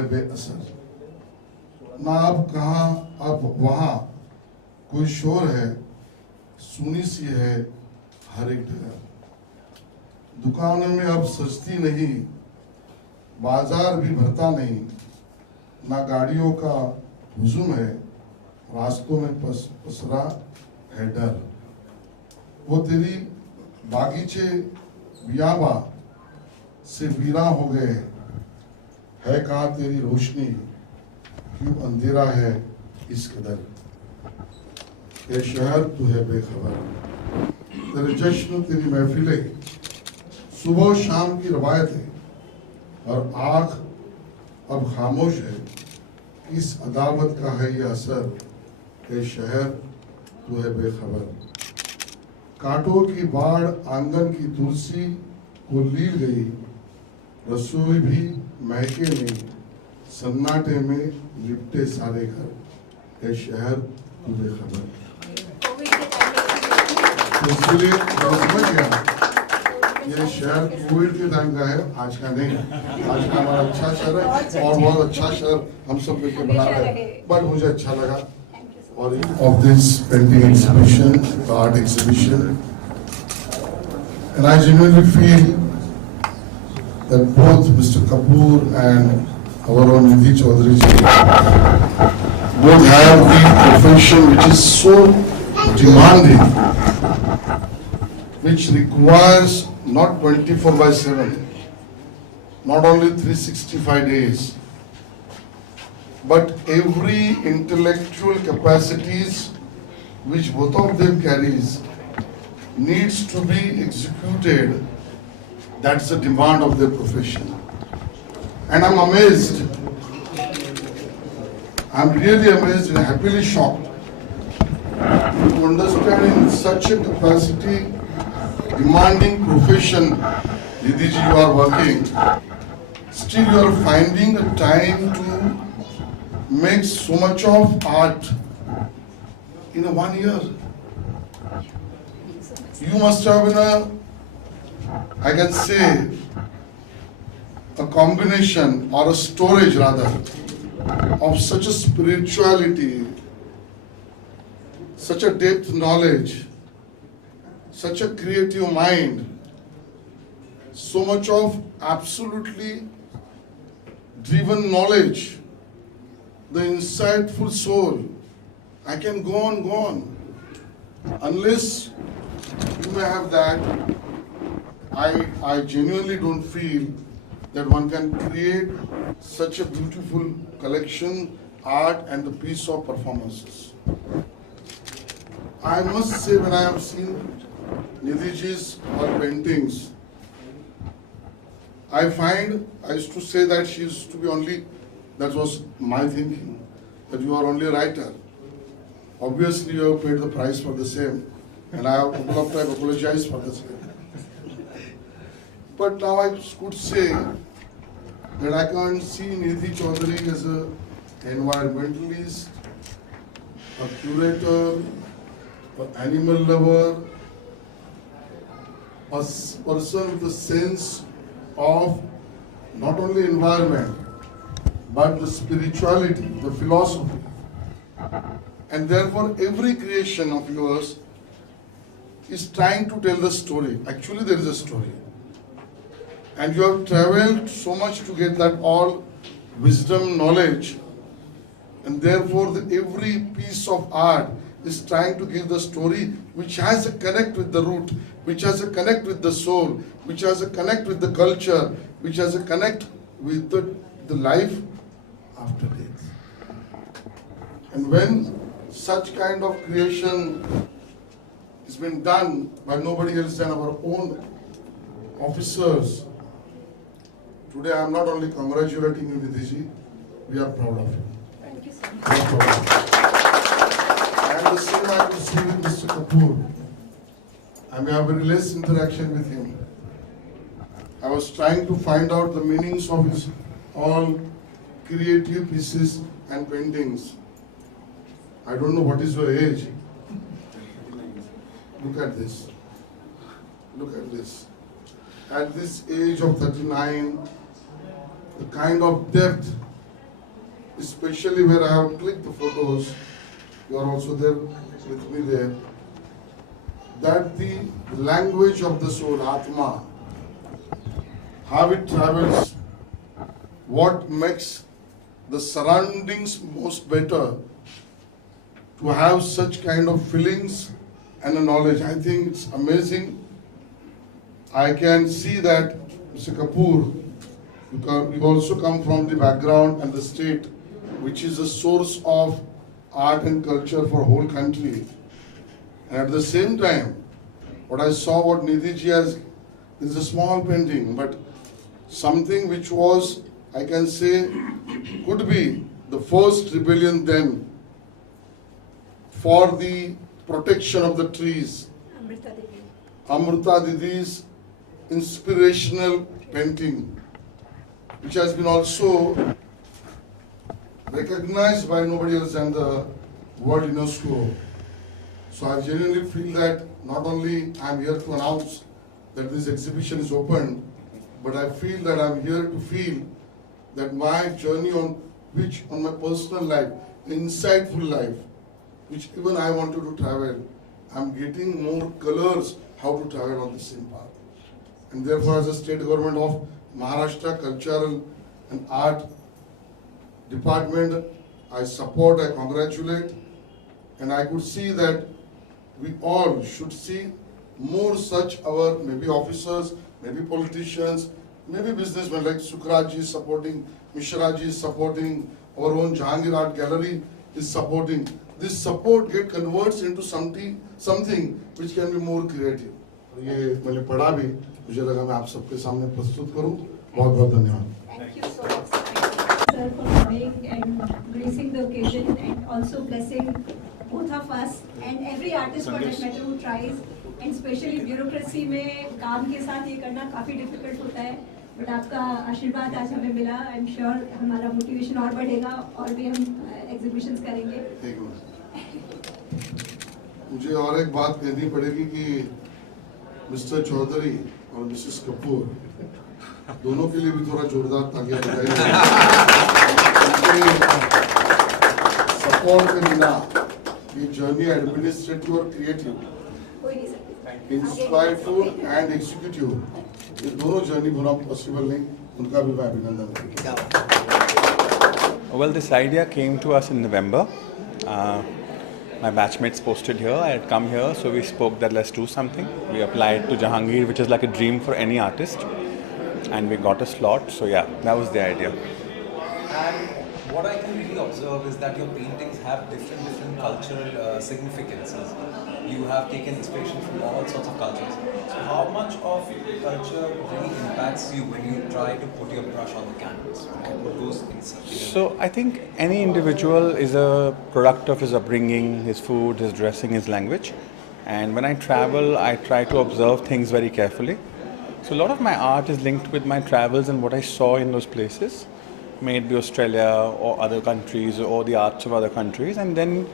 है बेअसर, ना अब कहाँ अब वहाँ कोई शोर है, सुनी सी है हर एक जगह। दुकानों में अब सस्ती नहीं, बाजार भी भरता नहीं, ना गाड़ियों का हुजूम है, रास्तों में पसरा है डर। वो तेरी बागीचे बियाबा से वीरा हो गए, है कहाँ तेरी रोशनी, क्यों अंधेरा है इस कदर। ये शहर तू है बेखबर, तेरे जश्न तेरी महफिलें सुबह शाम की रवायत है, और आँख अब खामोश है, इस अदावत का है ये असर। ये शहर तू है बेखबर। कांटों की बाढ़ आंगन की तुलसी को लील गई, रसोई भी महके नहीं, सन्नाटे में लिपटे सारे घर। ये शहर तू बेखबर। तो इसलिए समझ गया ये शहर कोविड के टाइम का है, आज का नहीं। आज का हमारा अच्छा शहर है और बहुत अच्छा शहर हम सब मिलकर बना रहे हैं। बट मुझे अच्छा लगा और of this painting exhibition, the art exhibition, and I genuinely feel that both Mr. Kapur and our own Nidhi Choudhari both have the profession which is so demanding, which requires not 24/7, not only 365 days, but every intellectual capacities which both of them carries needs to be executed. That's the demand of their profession. And I'm amazed, I'm really amazed and happily shocked to understand in such a capacity demanding profession, Nidhi ji, you are working, still you are finding a time to make so much of art in a 1 year. You must have been I can say, a combination or a storage rather of such a spirituality, such a depth knowledge, such a creative mind, so much of absolutely driven knowledge, the insightful soul. I can go on. Unless you may have that, I genuinely don't feel that one can create such a beautiful collection, art and the piece of performances. I must say, when I have seen Nidhi ji's paintings, I used to say that she used to be only, that was my thinking, that you are only a writer. Obviously you have paid the price for the same, and I have a couple of times apologized for the same. But now I could say that I can see Nidhi Choudhary as an environmentalist, a curator, an animal lover, a person with a sense of not only environment, but the spirituality, the philosophy. And therefore every creation of yours is trying to tell the story. Actually there is a story. And you have traveled so much to get that all wisdom, knowledge, and therefore every piece of art is trying to give the story which has a connect with the root, which has a connect with the soul, which has a connect with the culture, which has a connect with the life after death. And when such kind of creation has been done by nobody else than our own officers, today I am not only congratulating you, Nidhi ji, we are proud of you. Thank you so much. And the same I could see with Mr. Kapur. I may have very less interaction with him. I was trying to find out the meanings of his all creative pieces and paintings. I don't know what is your age. Look at this. Look at this. At this age of 39, the kind of depth especially where I have clicked the photos, you are also there with me there, that the language of the soul, Atma, how it travels, what makes the surroundings most better to have such kind of feelings and a knowledge. I think it's amazing. I can see that, Mr. Kapur, you also come from the background and the state which is a source of art and culture for whole country. And at the same time, what I saw, what Nidhi ji has, is a small painting, but something which was, I can say, could be the first rebellion then for the protection of the trees. Amrita Didi's inspirational painting, which has been also recognized by nobody else than the World UNESCO. So I genuinely feel that not only I am here to announce that this exhibition is open, but I feel that I am here to feel that my journey on my personal life, insightful life, which even I wanted to travel, I am getting more colors how to travel on the same path. And therefore, as a state government of Maharashtra Cultural and Art Department, I support, I congratulate, and I could see that we all should see more such our maybe officers, maybe politicians, maybe businessmen like Sukraj is supporting, Mishra is supporting, our own Jahangir Art Gallery is supporting. This support get converts into something which can be more creative. ये मैंने पढ़ा भी, मुझे लगा मैं आप सबके सामने प्रस्तुत करूं. बहुत बहुत धन्यवाद. Thank you so much, sir, for coming and gracing the occasion and also blessing both of us and every artist for that matter who tries. And especially bureaucracy में काम के साथ ये करना काफी difficult होता है. But आपका आशीर्वाद आज हमें मिला. I'm sure हमारा motivation और बढ़ेगा और भी हम exhibitions करेंगे. मुझे और एक बात कहनी पड़ेगी कि मिस्टर चौधरी और मिसेस कपूर दोनों के लिए भी थोड़ा जोरदार तालियां बजाइए. सपोर्ट के बिना ये जर्नी एडमिनिस्ट्रेटिव और क्रिएटिव, इंस्पायरफुल एंड एग्जीक्यूटिव, ये दोनों जर्नी होना पॉसिबल नहीं. उनका भी मैं अभिनंदन करता हूं. Well, this idea came to us in November. My batchmates posted here. I had come here, so we spoke that let's do something. We applied to Jahangir, which is like a dream for any artist, and we got a slot. So yeah, that was the idea. And what I can really observe is that your paintings have different cultural significances. You have taken inspiration from all sorts of cultures. So how much of culture really impacts you when you try to put your brush on the canvas? What goes inside? So I think any individual is a product of his upbringing, his food, his dressing, his language. And when I travel, I try to observe things very carefully. So a lot of my art is linked with my travels and what I saw in those places, may it be Australia or other countries or the arts of other countries. And then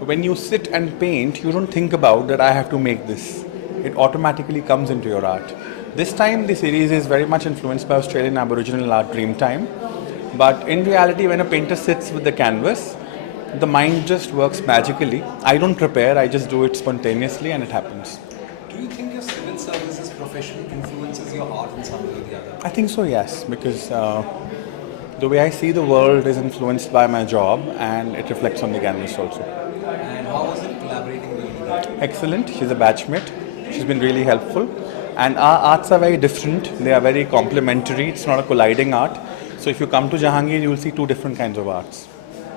when you sit and paint, you don't think about that I have to make this. It automatically comes into your art. This time the series is very much influenced by Australian Aboriginal art Dreamtime. But in reality, when a painter sits with the canvas, the mind just works magically. I don't prepare, I just do it spontaneously and it happens. Do you think your civil services profession influences your art in some way or the other? I think so, yes, because the way I see the world is influenced by my job and it reflects on the canvas also. And how was it collaborating with you? Excellent, she's a batchmate, she's been really helpful. And our arts are very different, they are very complementary, it's not a colliding art. So if you come to Jahangir, you will see two different kinds of arts.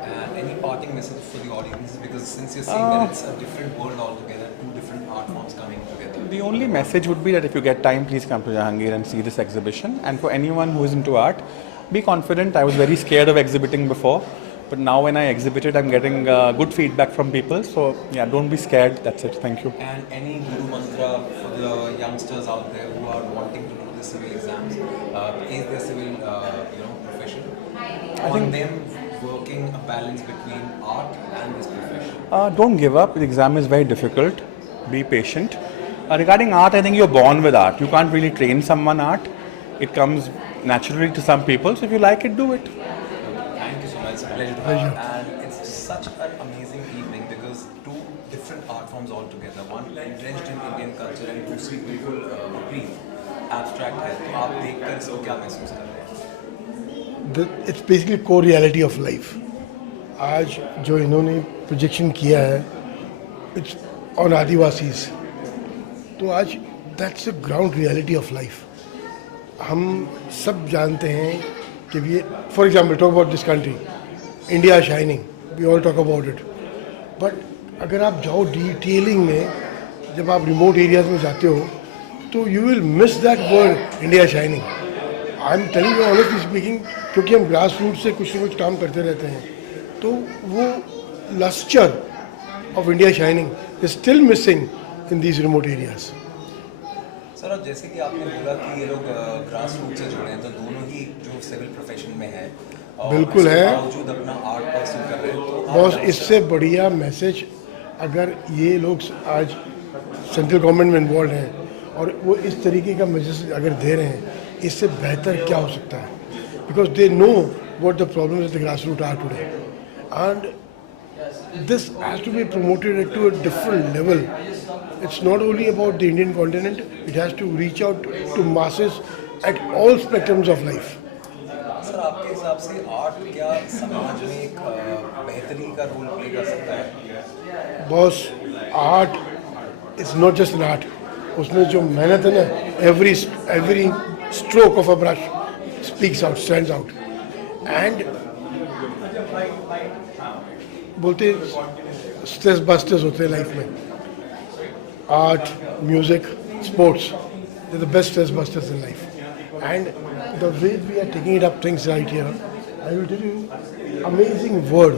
And any parting message for the audience? Because since you're saying that it's a different world altogether, two different art forms coming together. The only message would be that if you get time, please come to Jahangir and see this exhibition. And for anyone who is into art, be confident. I was very scared of exhibiting before. But now when I exhibited, I'm getting good feedback from people. So yeah, don't be scared. That's it. Thank you. And any guru mantra for the youngsters out there who are wanting to do the civil exams? Is their civil profession? I think them working a balance between art and this profession. Don't give up. The exam is very difficult. Be patient. Regarding art, I think you're born with art. You can't really train someone art. It comes naturally to some people. So if you like it, do it. Thank you so much. It's a pleasure to have you. And it's such an amazing evening because two different art forms all together. One entrenched in Indian culture and दूसरी बिल्कुल abstract है. तो आप देखकर इसको क्या महसूस कर रहे हैं? It's basically core reality of life. आज जो इन्होंने प्रोजेक्शन किया है, it's on आदिवासीज. तो आज that's the ground reality of life. हम सब जानते हैं कि ये, for example talk about this country, India shining, we all talk about it. But अगर आप जाओ डिटेलिंग में, जब आप रिमोट एरियाज में जाते हो तो you will miss that word India shining. I am telling you honestly speaking, क्योंकि हम ग्रास रूट से कुछ न कुछ काम करते रहते हैं, तो वो lustre of India shining is still missing in these remote areas. Sir, और जैसे कि आपने बोला कि ये लोग ग्रास रूट से जुड़े हैं, तो दोनों ही जो सिविल प्रोफेशन में है और बिल्कुल है, बावजूद अपना आर्ट परस्यू कर रहे हैं. तो बॉस, इससे बढ़िया मैसेज अगर ये लोग आज सेंट्रल गवर्नमेंट में इन्वॉल्व हैं और वो इस तरीके का मैसेज अगर दे रहे हैं, इससे बेहतर क्या हो सकता है? Because they know what the problems the grass root are today, and this has to be promoted to a different level. It's not only about the Indian continent, it has to reach out to masses at all spectrums of life. Sir, आपके हिसाब से art क्या समाज में एक बेहतरी का role play कर सकता है? Boss, art is not just an art. उसमें जो मेहनत है ना, every stroke of a brush speaks out, stands out. And बोलते स्ट्रेस बस्टर्स होते हैं लाइफ में. Art, music, sports, they're the best stress busters in life. And the way we are taking it up things right here, I will tell you, amazing word.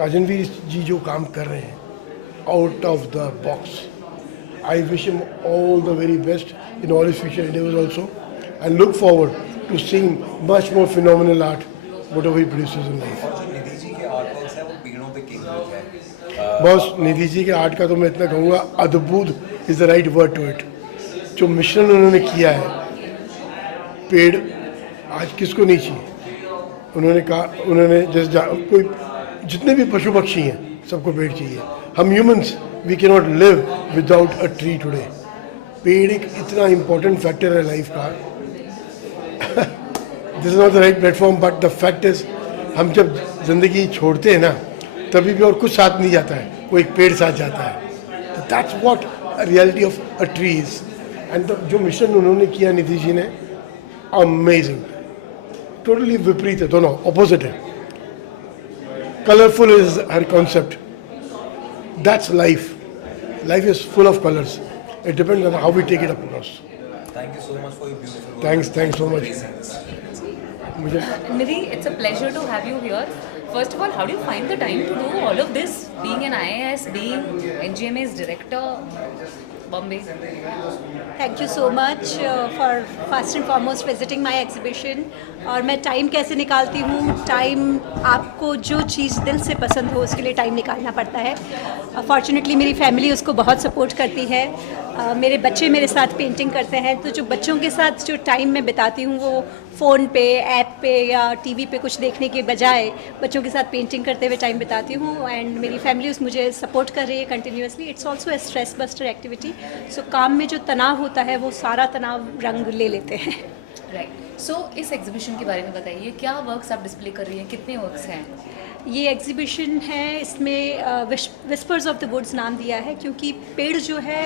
राजनवीर जी जो काम कर रहे हैं, out of the box. I wish him all the very best in all his future endeavors also, and look forward to seeing much more phenomenal art, whatever he produces in life. और जो निधि जी के artworks हैं वो पेड़ों पे केंद्रित है. Boss, Nidhi ji के आर्ट का तो मैं इतना कहूँगा, अद्भुत is the right word to it. जो मिश्रण उन्होंने किया है, पेड़ आज किसको नहीं चाहिए. उन्होंने कहा, उन्होंने जैसे कोई जितने भी पशु पक्षी हैं सबको पेड़ चाहिए. हम humans, we can not live without a tree today. पेड़ एक इतना इम्पोर्टेंट फैक्टर है लाइफ का. This is not the right platform, but the fact is, हम जब जिंदगी छोड़ते हैं ना, तभी भी और कुछ साथ नहीं जाता है, वो एक पेड़ साथ जाता है. That's what reality of a tree is. And जो मिशन उन्होंने किया निधि जी ने, अमेजिंग. टोटली विपरीत है, दोनों ऑपोजिट है. Colourful is her concept. That's life. Life is full of colours. It depends on how we take it up across. Thank you so much for your beautiful work. Thanks so much. मुझे Nidhi, it's a pleasure to have you here. First of all, how do you find the time to do all of this? Being an IAS, being NGMA's director, Bombay. Thank you so much for first and foremost visiting my exhibition. और मैं time कैसे निकालती हूँ? Time, आपको जो चीज़ दिल से पसंद हो उसके लिए टाइम निकालना पड़ता है. फॉर्चुनेटली मेरी फैमिली उसको बहुत सपोर्ट करती है. मेरे बच्चे मेरे साथ पेंटिंग करते हैं, तो जो बच्चों के साथ जो टाइम मैं बिताती हूँ वो फ़ोन पे, ऐप पे या टीवी पे कुछ देखने के बजाय बच्चों के साथ पेंटिंग करते हुए टाइम बिताती हूँ. एंड मेरी फैमिली उस मुझे सपोर्ट कर रही है continuously. It's also a stress buster activity. So काम में जो तनाव होता है वो सारा तनाव रंग ले लेते हैं. राइट. सो इस एग्जीबिशन के बारे में बताइए, क्या वर्क्स आप डिस्प्ले कर रही हैं, कितने वर्क्स हैं? ये एग्जीबिशन है, इसमें विस्पर्स ऑफ द वुड्स नाम दिया है क्योंकि पेड़ जो है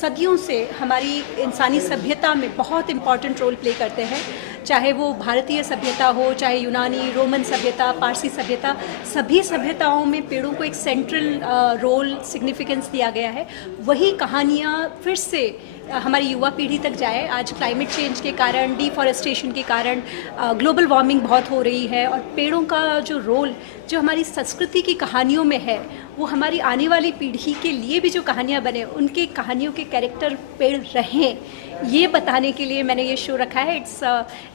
सदियों से हमारी इंसानी सभ्यता में बहुत इम्पॉर्टेंट रोल प्ले करते हैं. चाहे वो भारतीय सभ्यता हो, चाहे यूनानी, रोमन सभ्यता, पारसी सभ्यता, सभी सभ्यताओं में पेड़ों को एक सेंट्रल रोल, सिग्निफिकेंस दिया गया है. वही कहानियाँ फिर से हमारी युवा पीढ़ी तक जाए. आज क्लाइमेट चेंज के कारण, डिफॉरेस्टेशन के कारण ग्लोबल वार्मिंग बहुत हो रही है और पेड़ों का जो रोल जो हमारी संस्कृति की कहानियों में है वो हमारी आने वाली पीढ़ी के लिए भी जो कहानियाँ बने उनके कहानियों के कैरेक्टर पेड़ रहें, ये बताने के लिए मैंने ये शो रखा है. It's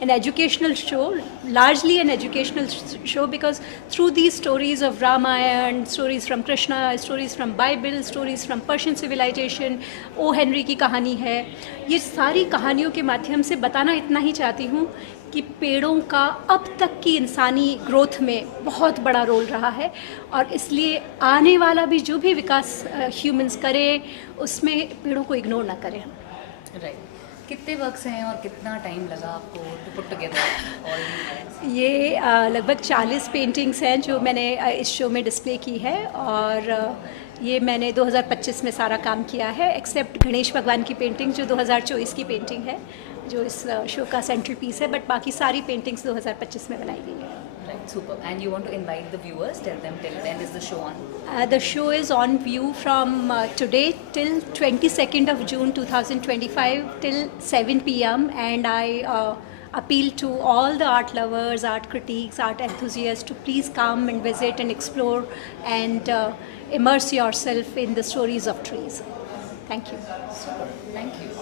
an educational show, largely an educational show, because through the stories of Ramayana, stories from Krishna, stories from Bible, stories from Persian civilisation, O Henry की कहानी है, ये सारी कहानियों के माध्यम से बताना इतना ही चाहती हूँ कि पेड़ों का अब तक की इंसानी ग्रोथ में बहुत बड़ा रोल रहा है, और इसलिए आने वाला भी जो भी विकास ह्यूमंस करे उसमें पेड़ों को इग्नोर ना करें. राइट. कितने वर्क्स हैं और कितना टाइम लगा आपको टू पुट टुगेदर ऑल? ये लगभग 40 पेंटिंग्स हैं जो मैंने इस शो में डिस्प्ले की है, और ये मैंने 2025 में सारा काम किया है, एक्सेप्ट गणेश भगवान की पेंटिंग जो 2024 की पेंटिंग है, जो इस शो का सेंट्रल पीस है, बट बाकी सारी पेंटिंग्स 2025 में बनाई गई है. Right, super. And you want to invite the viewers, tell them till when is the show on? The show is on view from today till 22nd of June 2025 till 7 p.m. and I appeal to all the art lovers, art critics, art enthusiasts to please come and visit and explore and immerse yourself in the stories of trees. Thank you. Super. Thank you.